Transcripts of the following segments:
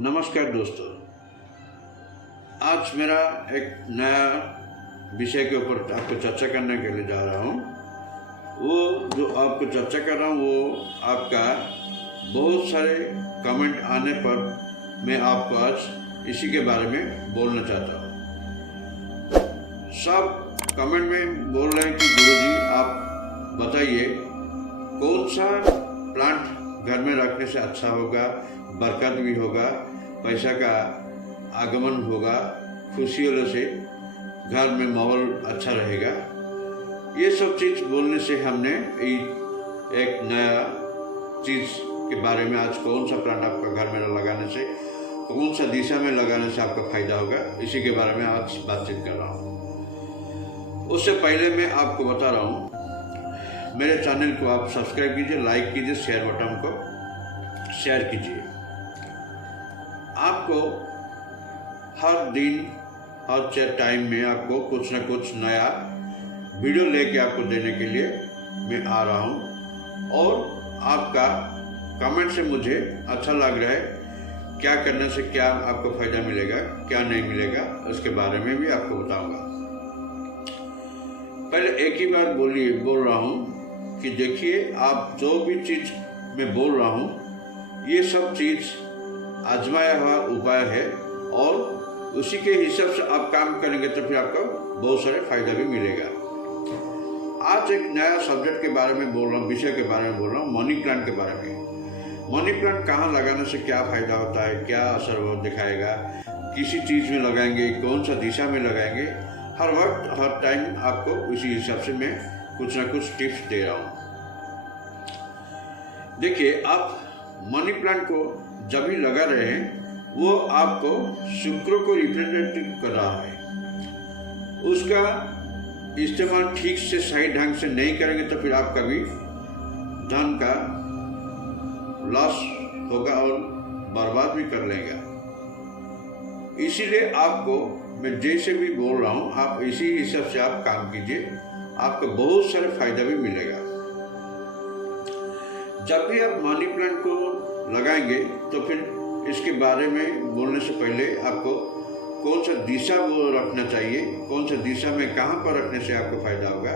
नमस्कार दोस्तों, आज मेरा एक नया विषय के ऊपर आपको चर्चा करने के लिए जा रहा हूँ। वो जो आपको चर्चा कर रहा हूँ वो आपका बहुत सारे कमेंट आने पर मैं आपको आज इसी के बारे में बोलना चाहता हूँ। सब कमेंट में बोल रहे हैं कि गुरुजी आप बताइए कौन सा प्लांट घर में रखने से अच्छा होगा, बरकत भी होगा, पैसा का आगमन होगा, खुशियों से घर में माहौल अच्छा रहेगा। ये सब चीज़ बोलने से हमने एक नया चीज़ के बारे में आज कौन सा प्लांट आपका घर में लगाने से, कौन सा दिशा में लगाने से आपका फायदा होगा, इसी के बारे में आज बातचीत कर रहा हूँ। उससे पहले मैं आपको बता रहा हूँ, मेरे चैनल को आप सब्सक्राइब कीजिए, लाइक कीजिए, शेयर बटन को शेयर कीजिए। आपको हर दिन हर टाइम में आपको कुछ ना कुछ नया वीडियो लेके आपको देने के लिए मैं आ रहा हूँ। और आपका कमेंट से मुझे अच्छा लग रहा है, क्या करने से क्या आपको फ़ायदा मिलेगा, क्या नहीं मिलेगा, उसके बारे में भी आपको बताऊंगा। पहले एक ही बार बोल रहा हूँ कि देखिए, आप जो भी चीज़ मैं बोल रहा हूँ ये सब चीज़ आजमाया हुआ उपाय है और उसी के हिसाब से आप काम करेंगे तो फिर आपको बहुत सारे फायदा भी मिलेगा। आज एक नया सब्जेक्ट के बारे में बोल रहा हूँ, विषय के बारे में बोल रहा हूँ, मनी प्लांट के बारे में। मनी प्लांट कहाँ लगाने से क्या फायदा होता है, क्या असर वो दिखाएगा, किसी चीज़ में लगाएंगे, कौन सा दिशा में लगाएंगे, हर वक्त हर टाइम आपको उसी हिसाब से मैं कुछ ना कुछ टिप्स दे रहा हूँ। देखिए, आप मनी प्लांट को जब भी लगा रहे हैं वो आपको शुक्र को रिप्रेजेंट कर रहा है। उसका इस्तेमाल ठीक से सही ढंग से नहीं करेंगे तो फिर आप कभी धन का लॉस होगा और बर्बाद भी कर लेगा। इसीलिए आपको मैं जैसे भी बोल रहा हूँ आप इसी हिसाब से आप काम कीजिए, आपको बहुत सारे फायदा भी मिलेगा। जब भी आप मनी प्लांट को लगाएंगे तो फिर इसके बारे में बोलने से पहले आपको कौन सा दिशा वो रखना चाहिए, कौन सा दिशा में कहाँ पर रखने से आपको फायदा होगा,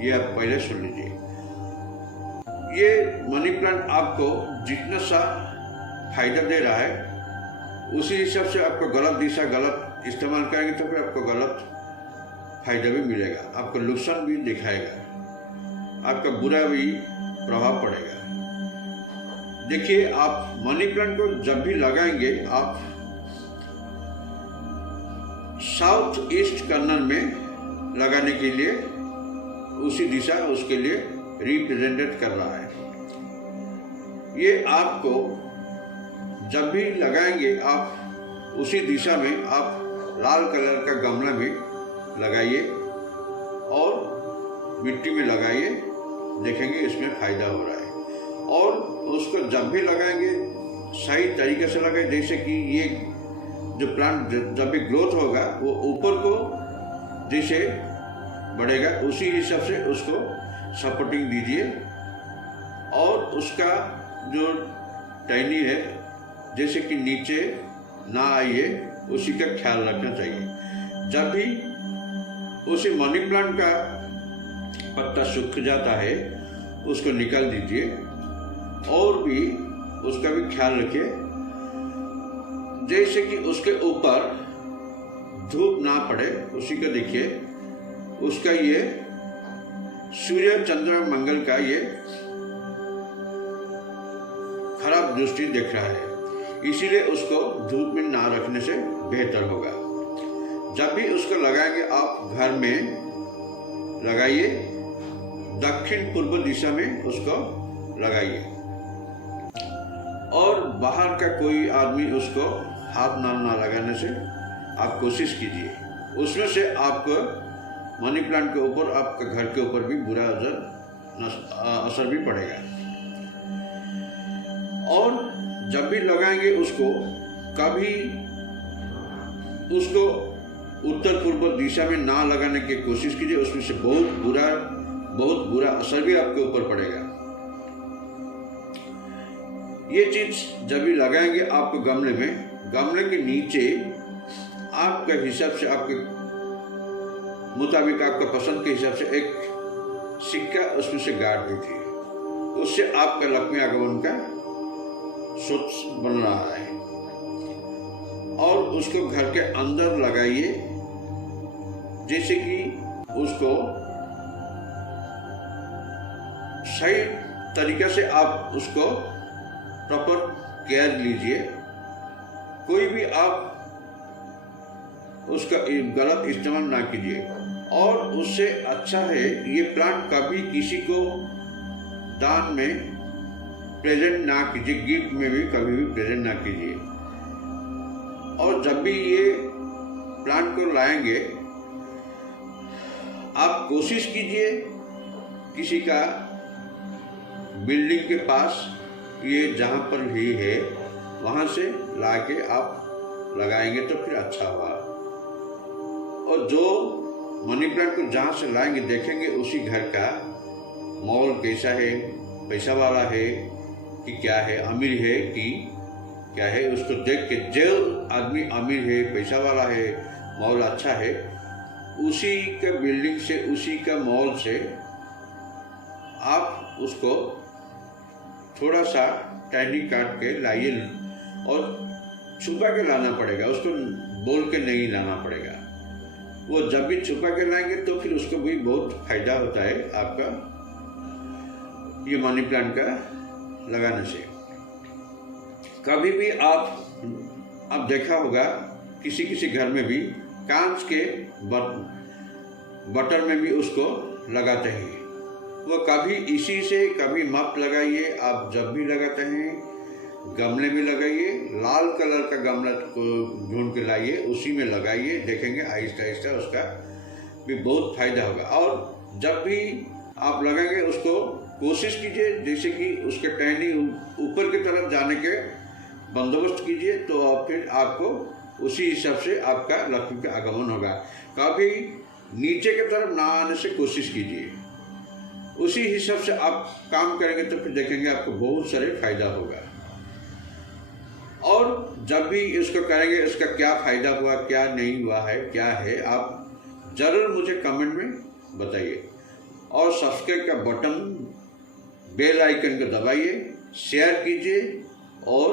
ये आप पहले सुन लीजिए। ये मनी प्लांट आपको जितना सा फायदा दे रहा है उसी हिसाब से आपको गलत दिशा, गलत इस्तेमाल करेंगे तो फिर आपको गलत फायदा भी मिलेगा, आपको नुकसान भी दिखाएगा, आपका बुरा भी प्रभाव पड़ेगा। देखिए, आप मनी प्लांट को जब भी लगाएंगे आप साउथ ईस्ट कॉर्नर में लगाने के लिए उसी दिशा उसके लिए रिप्रेजेंटेड कर रहा है। ये आपको जब भी लगाएंगे आप उसी दिशा में आप लाल कलर का गमला में लगाइए और मिट्टी में लगाइए, देखेंगे इसमें फायदा हो रहा है। और उसको जब भी लगाएंगे सही तरीके से लगाए, जैसे कि ये जो प्लांट जब भी ग्रोथ होगा वो ऊपर को जैसे बढ़ेगा उसी हिसाब से उसको सपोर्टिंग दीजिए और उसका जो टहनी है जैसे कि नीचे ना आइए उसी का ख्याल रखना चाहिए। जब भी उसी मनी प्लांट का पत्ता सूख जाता है उसको निकाल दीजिए और भी उसका भी ख्याल रखिए, जैसे कि उसके ऊपर धूप ना पड़े उसी का देखिए, उसका ये सूर्य चंद्र मंगल का ये खराब दृष्टि देख रहा है, इसीलिए उसको धूप में ना रखने से बेहतर होगा। जब भी उसको लगाएंगे आप घर में लगाइए, दक्षिण पूर्व दिशा में उसको लगाइए और बाहर का कोई आदमी उसको हाथ ना लगाने से आप कोशिश कीजिए, उसमें से आपको मनी प्लांट के ऊपर, आपके घर के ऊपर भी बुरा असर भी पड़ेगा। और जब भी लगाएंगे उसको कभी उसको उत्तर पूर्व दिशा में ना लगाने की कोशिश कीजिए, उसमें से बहुत बुरा असर भी आपके ऊपर पड़ेगा। ये चीज़ जब भी लगाएंगे आपको गमले में गमले के नीचे आपके हिसाब से, आपके मुताबिक, आपका पसंद के हिसाब से एक सिक्का उसमें से गाड़ दीजिए। उससे आपका लक्ष्मी आगमन का सोच बन रहा है। और उसको घर के अंदर लगाइए, जैसे कि उसको सही तरीके से आप उसको प्रॉपर केयर लीजिए। कोई भी आप उसका गलत इस्तेमाल ना कीजिए। और उससे अच्छा है ये प्लांट कभी किसी को दान में प्रेजेंट ना कीजिए, गिफ्ट में भी कभी भी प्रेजेंट ना कीजिए। और जब भी ये प्लांट को लाएंगे, आप कोशिश कीजिए किसी का बिल्डिंग के पास, ये जहाँ पर भी है वहाँ से लाके आप लगाएंगे तो फिर अच्छा होगा। और जो मनी प्लांट को जहाँ से लाएंगे देखेंगे उसी घर का माहौल कैसा है, पैसा वाला है कि क्या है, अमीर है कि क्या है, उसको देख के जो आदमी अमीर है, पैसा वाला है, माहौल अच्छा है, उसी के बिल्डिंग से, उसी का माहौल से आप उसको थोड़ा सा टाइनी काट के लाइए। और छुपा के लाना पड़ेगा, उसको बोल के नहीं लाना पड़ेगा। वो जब भी छुपा के लाएंगे तो फिर उसको भी बहुत फायदा होता है आपका ये मनी प्लांट का लगाने से। कभी भी आप देखा होगा किसी किसी घर में भी कांच के बटन में भी उसको लगाते हैं। वो कभी इसी से कभी मत लगाइए। आप जब भी लगाते हैं गमले में लगाइए, लाल कलर का गमला को ढूंढ के लाइए, उसी में लगाइए, देखेंगे आहिस्ता आहिस्ता उसका भी बहुत फायदा होगा। और जब भी आप लगाएंगे उसको कोशिश कीजिए जैसे कि उसके टहनी ऊपर की तरफ जाने के बंदोबस्त कीजिए, तो फिर आपको उसी हिसाब से आपका लक्ष्मी का आगमन होगा। कभी नीचे की तरफ ना आने से कोशिश कीजिए, उसी हिसाब से आप काम करेंगे तो फिर देखेंगे आपको बहुत सारे फायदा होगा। और जब भी इसको करेंगे इसका क्या फायदा हुआ, क्या नहीं हुआ है, क्या है, आप जरूर मुझे कमेंट में बताइए। और सब्सक्राइब का बटन, बेल आइकन को दबाइए, शेयर कीजिए और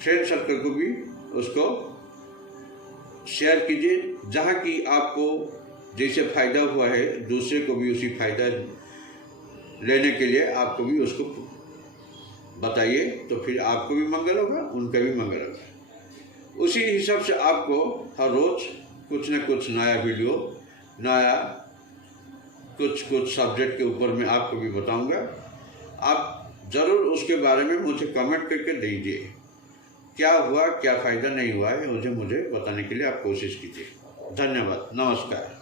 फ्रेंड सर्कल को भी उसको शेयर कीजिए, जहाँ की आपको जैसे फायदा हुआ है दूसरे को भी उसी फायदा लेने के लिए आपको भी उसको बताइए, तो फिर आपको भी मंगल होगा, उनका भी मंगल होगा। उसी हिसाब से आपको हर रोज कुछ न कुछ नया वीडियो, नया कुछ सब्जेक्ट के ऊपर मैं आपको भी बताऊंगा। आप ज़रूर उसके बारे में मुझे कमेंट करके दीजिए, क्या हुआ, क्या फ़ायदा नहीं हुआ है, मुझे बताने के लिए आप कोशिश कीजिए। धन्यवाद, नमस्कार।